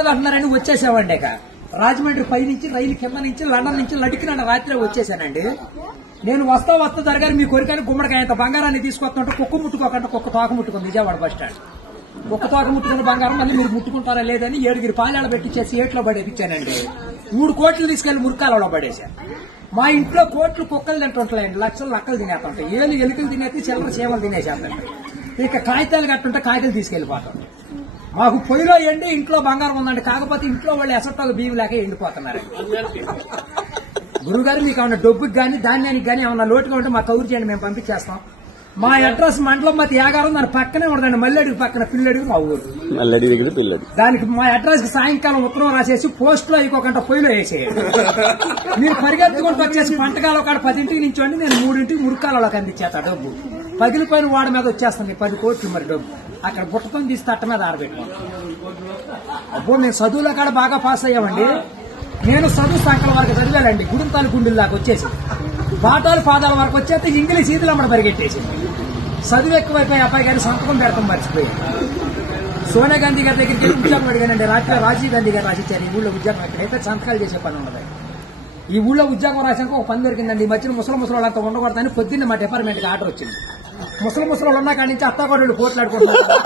అంటున్నారని వచ్చేసామండి. ఇక రాజమండ్రి పై నుంచి రైలు కింద నుంచి లండన్ నుంచి లడికిన రాత్రి వచ్చేసానండి. నేను వస్తా జరగాలి మీ కోరికని గుమ్మడికాయంత బంగారాన్ని తీసుకొస్తుంటే కుక్క ముట్టుకోకుండా కుక్క తోక ముట్టుకుంది విజయవాడ బస్ స్టాండ్. కుక్క తోక ముట్టుకున్న బంగారం మళ్ళీ మీరు ముట్టుకుంటారా లేదని 7 పాలాలు పెట్టించేసి ఏట్లో పడేపించానండి. 3 కోట్లు తీసుకెళ్లి మురికాలలో పడేశాను. మా ఇంట్లో కోట్లు కుక్కలు తింటుంటాయండి, లక్షలు లక్కలు తినేస్తుంటాయి, ఎలుకలు తినేసి చిల్లర చీమలు తినేసేస్తాయి. ఇక కాగితాలు కట్టుంటే కాగితాలు తీసుకెళ్లిపోతాం. మాకు పొయ్యిలో ఎండి ఇంట్లో బంగారం ఉందండి, కాకపోతే ఇంట్లో వాళ్ళు ఎసట్టాలు బియ్యం లేక ఎండిపోతున్నారు. గురుగారు మీకు ఏమన్నా డబ్బుకి గానీ ధాన్యానికి గానీ ఏమన్నా లోటుగా ఉంటే మాకు కౌరు చేయండి, మేము పంపించేస్తాం. మా అడ్రస్ మండలం మతి యాగారం, దాని పక్కనే ఉండదండి, మల్లెడికి పక్కన పిల్లడికి మా ఊరు. దానికి మా అడ్రస్ కి సాయంకాలం ఉత్తరం రాసేసి పోస్ట్ లో అయిపోకుండా పొయ్యిలో వేసేయండి. మీరు పరిగెత్తుకుంటూ వచ్చేసి పంటకాల ఒక 10 నుంచోండి, నేను 3 మురికాలలోకి అందించేస్తా డబ్బు. పగిలిపోయిన వాడి మీద వచ్చేస్తుంది 10 కోట్లు మరి డబ్బు. అక్కడ బుట్టకొని తీసి తట్ట మీద ఆరబెట్టుకోండి. అబ్బో మేము చదువులో కాడ బాగా పాస్ అయ్యామండి. నేను చదువు సంకల వరకు చదివానండి, గుడింతాలు గుండెల దాకా వచ్చేసి పాఠాలు పాదాల వరకు వచ్చేస్తే ఇంగ్లీష్ ఈదులు అమ్మడ పరిగెట్టేసింది. చదువు ఎక్కువైపోయి అబ్బాయి గారి సంతకం పెడతాం మర్చిపోయి సోనియా గాంధీ గారి దగ్గరికి వెళ్ళి ఉద్యోగం అడిగానండి. రాత్రి రాజీవ్ గాంధీ గారు రాసిచ్చారు, ఈ ఊళ్ళో ఉద్యోగం ఎక్కడైతే సంతకాలు చేసే పని ఉండదు. ఈ ఊళ్ళో ఉద్యోగం రాసాక ఒక పని దొరికిందండి. ఈ మధ్యన ముసలి వాళ్ళంతా ఉండకూడదని పొద్దున్న మా డిపార్ట్మెంట్ కి ఆర్డర్ వచ్చింది. ముసలి వాళ్ళు ఉన్న కాడి నుంచి అత్తాకోడళ్ళు పోట్లాడుకుంటున్నారు.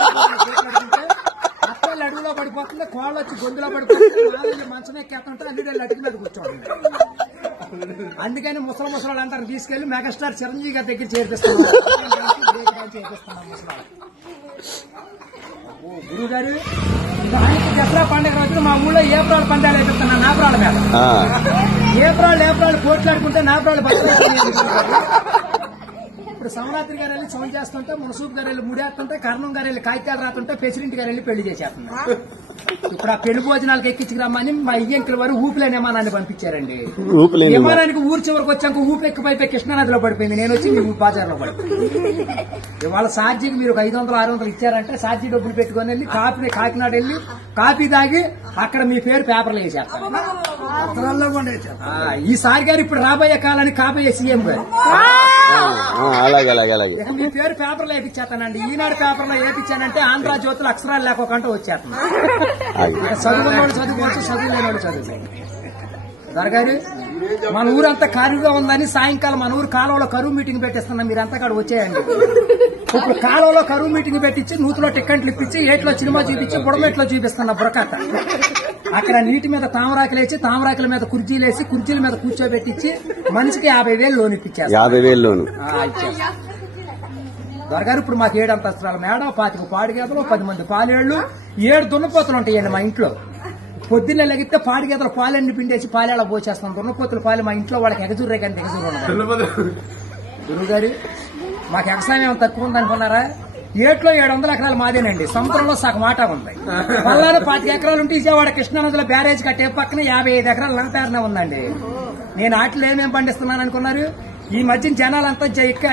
అత్తలు అడుగులో పడిపోతుంది, కోళ్ళు వచ్చి గొంతులో పడిపోతుంది, మంచం ఎక్కేస్తుంటే అన్ని అడుగు మీద కూర్చోండి. అందుకని ముసలి వాళ్ళంతా తీసుకెళ్లి మెగాస్టార్ చిరంజీవి గారి దగ్గర చేర్పిస్తున్నాం. గురువు గారు ఆయనకి దసరా పండుగ రోజున మా ఊళ్ళో ఏప్రాల్ పందాలు వేపిస్తున్నాను. నాపురాల మీద ఏప్రాల్ పోట్లాడుకుంటే నాపురాలు ఇప్పుడు సమరాత్రి గారు వెళ్ళి సౌండ్ చేస్తుంటే, మునసూపు గారు వెళ్ళి ముడేస్తుంటే, కర్ణం గారు వెళ్ళి కాగితాలు రాతుంటే, ప్రెసిడెంట్ గారు వెళ్ళి పెళ్లి చేసేస్తున్నారు. ఇప్పుడు ఆ పెళ్లి భోజనాలకు ఎక్కించుకురమ్మని మా ఇయ్యంకుల వారు ఊపిలేని విమానాన్ని పంపించారండి. విమానానికి ఊరు చివరికి వచ్చాక ఊపి ఎక్కిపోయి కృష్ణానదిలో పడిపోయింది. నేను వచ్చి మీ బాజార్లో పడిపోయింది. ఇవాళ ఛార్జీకి మీరు 500-600 ఇచ్చారంటే ఛార్జీ డబ్బులు పెట్టుకుని వెళ్ళి కాకినాడ వెళ్ళి కాఫీ తాగి అక్కడ మీ పేరు పేపర్లు వేసేస్తారు. ఈసారి గారు ఇప్పుడు రాబోయే కాలానికి కాబోయే సీఎం గారు మీ పేరు పేపర్లో వేపించేస్తానండి. ఈనాడు పేపర్లో వేపించానంటే ఆంధ్ర జ్యోతులు అక్షరాలు లేకోకుండా వచ్చేస్తాను. చదువుకున్నోడు చదువుకోవచ్చు, చదువు లేనివాడు చదువు. దొరగారు మన ఊరంతా ఖాళీగా ఉందని సాయంకాలం మన ఊరు కాలువలో కరువు మీటింగ్ పెట్టిస్తున్నాం, మీరంతా కాడ వచ్చేయండి. ఇప్పుడు కాలువలో కరువు మీటింగ్ పెట్టించి నూతులో టిక్కెట్లు ఇప్పించి ఏట్లో సినిమా చూపించి బుడమెట్లో చూపిస్తున్నా బురకట్ట. అక్కడ నీటి మీద తామరాకులు వేసి తామరాకుల మీద కుర్చీలేసి కుర్చీల మీద కూర్చోబెట్టించి మనిషికి 50,000 లోన్ ఇప్పించారు. 50,000 లోన్ దొరగారు ఇప్పుడు మాకు 7 అంతస్తుల మేడ, 25 పాడిగేదలు, 10 మంది పాలేళ్లు, 7 దున్నపోతులు ఉంటాయండి మా ఇంట్లో. పొద్దున్నే లెగితే పాడిగేదలు పాలన్నీ పిండేసి పాలేళ్ళ పోసేస్తాం. దున్నపోతుల పాలు మా ఇంట్లో వాళ్ళకి ఎగజూరే కానీ ఎగజూరు ఉండదు. గురువు గారు మాకు వ్యవసాయం ఏమైనా తక్కువ ఉందనుకున్నారా? ఏట్లో 700 ఎకరాలు మాదేనండి, సముద్రంలో సగం మాట ఉంది. పల్లాలో 25 ఎకరాలు ఉంటే విజయవాడ కృష్ణానదిలో బ్యారేజ్ కట్టే పక్కన 55 ఎకరాలు నా పేరునే ఉందండి. నేను ఆటలు ఏమేమి పండిస్తున్నాను అనుకున్నారు? ఈ మధ్యన జనాలంతా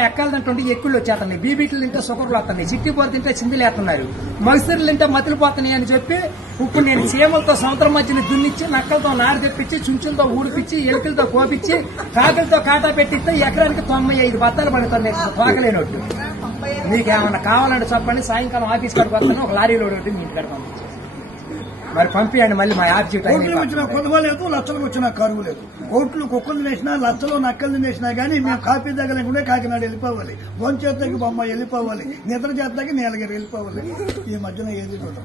ఎక్కాలంటుంటే ఎక్కుళ్ళు వచ్చేస్తున్నాయి, బీబీట్లు తింటే షుగర్లు వస్తున్నాయి, చిట్టిపోరు తింటే చిందులు వేస్తున్నారు, మగసిర్లు తింటే మతులు పోతున్నాయి అని చెప్పి ఇప్పుడు నేను చీమలతో సముద్రం మధ్యన దున్నిచ్చి, నక్కలతో నారు తెప్పించి, చుంచులతో ఊడిపించి, ఎలుకలతో కోపించి, కాకులతో కాటా పెట్టిస్తే ఎకరానికి 95 బత్తాలు పడుతున్నాయి తోకలేనట్టు. మీకేమన్నా కావాలంటే చెప్పండి, సాయంకాలం ఆఫీస్ కాడికి వస్తాను, ఒక లారీలో మీ ఇంటికాడ పంపించాను. మరి పంపించండి, మళ్ళీ మా యాప్ కోట్లు వచ్చినా కొదవ లేదు, లచ్చలకు వచ్చినా కరువు లేదు. కోట్లు కుక్కలు వేసినా లచ్చలు నక్కలు వేసినా గానీ మేము కాఫీ దగ్గర కాకినాడ వెళ్ళిపోవాలి, భోంచేతకి బొమ్మ వెళ్ళిపోవాలి, నిద్ర చేతకి నీలగిరి వెళ్ళిపోవాలి. ఈ మధ్యన ఏది చూడదు.